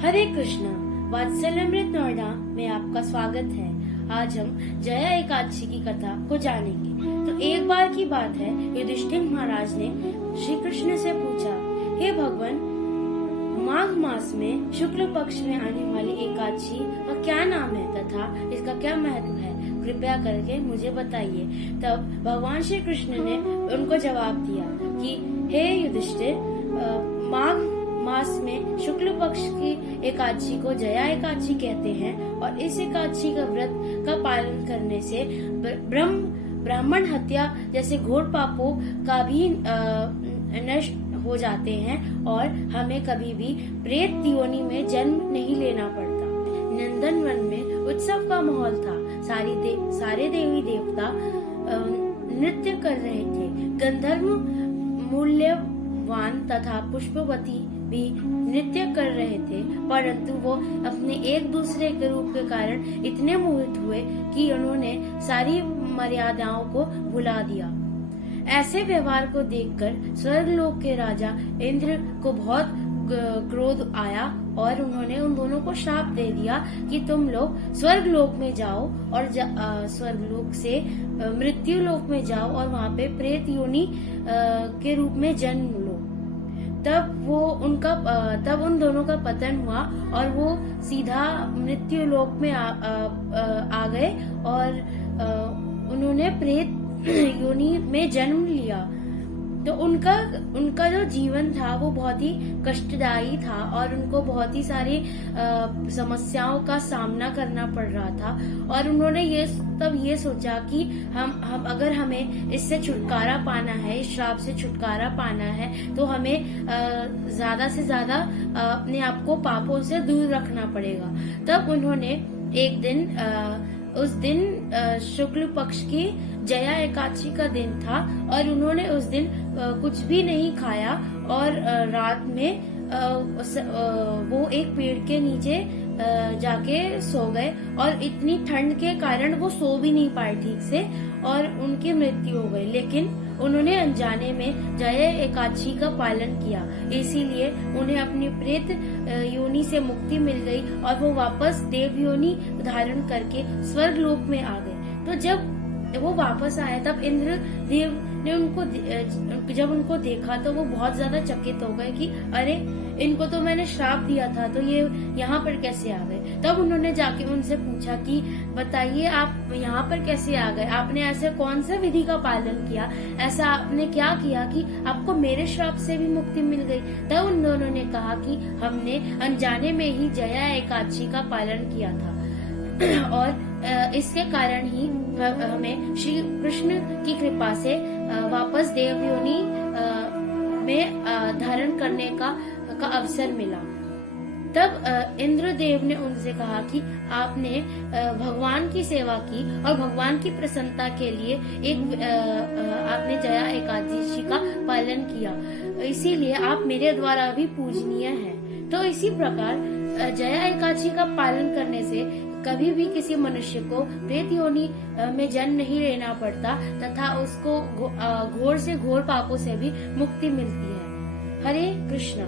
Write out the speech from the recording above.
हरे कृष्णा। वात्सल्यामृत नोएडा में आपका स्वागत है। आज हम जया एकादशी की कथा को जानेंगे। तो एक बार की बात है, युधिष्ठिर महाराज ने श्री कृष्ण से पूछा, हे भगवान, माघ मास में शुक्ल पक्ष में आने वाली एकादशी का क्या नाम है तथा इसका क्या महत्व है? कृपया करके मुझे बताइए। तब भगवान श्री कृष्ण ने उनको जवाब दिया कि हे युधिष्ठिर, माघ मास में शुक्ल पक्ष की एकादशी को जया एकादशी कहते हैं और इस एकादशी का व्रत का पालन करने से ब्राह्मण हत्या जैसे घोर पापों का भी नष्ट हो जाते हैं और हमें कभी भी प्रेत योनि में जन्म नहीं लेना पड़ता। नंदनवन में उत्सव का माहौल था। सारे देवी देवता नृत्य कर रहे थे। गंधर्व मूल्यवान तथा पुष्पवती भी नृत्य कर रहे थे, परंतु वो अपने एक दूसरे के रूप के कारण इतने मोहित हुए कि उन्होंने सारी मर्यादाओं को भुला दिया। ऐसे व्यवहार को देखकर स्वर्गलोक के राजा इंद्र को बहुत क्रोध आया और उन्होंने उन दोनों को श्राप दे दिया कि तुम लोग स्वर्गलोक में जाओ और स्वर्गलोक से मृत्यु लोक में जाओ और वहाँ पे प्रेत योनि के रूप में जन्म लो। तब उन दोनों का पतन हुआ और वो सीधा मृत्यु लोक में आ गए और उन्होंने प्रेत योनि में जन्म लिया। तो उनका जो जीवन था वो बहुत ही कष्टदायी था और उनको बहुत ही सारी समस्याओं का सामना करना पड़ रहा था। और उन्होंने ये सोचा कि हम अगर हमें इससे छुटकारा पाना है, इस श्राप से छुटकारा पाना है, तो हमें ज्यादा से ज्यादा अपने आप को पापों से दूर रखना पड़ेगा। तब उन्होंने एक दिन उस दिन शुक्ल पक्ष की जया एकादशी का दिन था और उन्होंने उस दिन कुछ भी नहीं खाया और रात में वो एक पेड़ के नीचे जाके सो गए और इतनी ठंड के कारण वो सो भी नहीं पाए ठीक से और उनकी मृत्यु हो गई। लेकिन उन्होंने अनजाने में जया एकादशी का पालन किया, इसीलिए उन्हें अपनी प्रेत योनि से मुक्ति मिल गई और वो वापस देव योनि धारण करके स्वर्ग लोक में आ गए। तो जब वो वापस आए तब इंद्र देव ने जब उनको देखा तो वो बहुत ज्यादा चकित हो गए कि अरे, इनको तो मैंने श्राप दिया था, तो ये यहाँ पर कैसे आ गए? तब उन्होंने जाके उनसे पूछा कि बताइए, आप यहाँ पर कैसे आ गए? आपने ऐसे कौन सा विधि का पालन किया? ऐसा आपने क्या किया कि आपको मेरे श्राप से भी मुक्ति मिल गई? तब उन दोनों ने कहा कि हमने अनजाने में ही जया एकादशी का पालन किया था और इसके कारण ही हमें श्री कृष्ण की कृपा से वापस देव योनि में धारण करने का अवसर मिला। तब इंद्रदेव ने उनसे कहा कि आपने भगवान की सेवा की और भगवान की प्रसन्नता के लिए आपने जया एकादशी का पालन किया, इसीलिए आप मेरे द्वारा भी पूजनीय हैं। तो इसी प्रकार जया एकादशी का पालन करने से कभी भी किसी मनुष्य को प्रेत योनि में जन्म नहीं लेना पड़ता तथा उसको घोर से घोर पापों से भी मुक्ति मिलती है। हरे कृष्णा।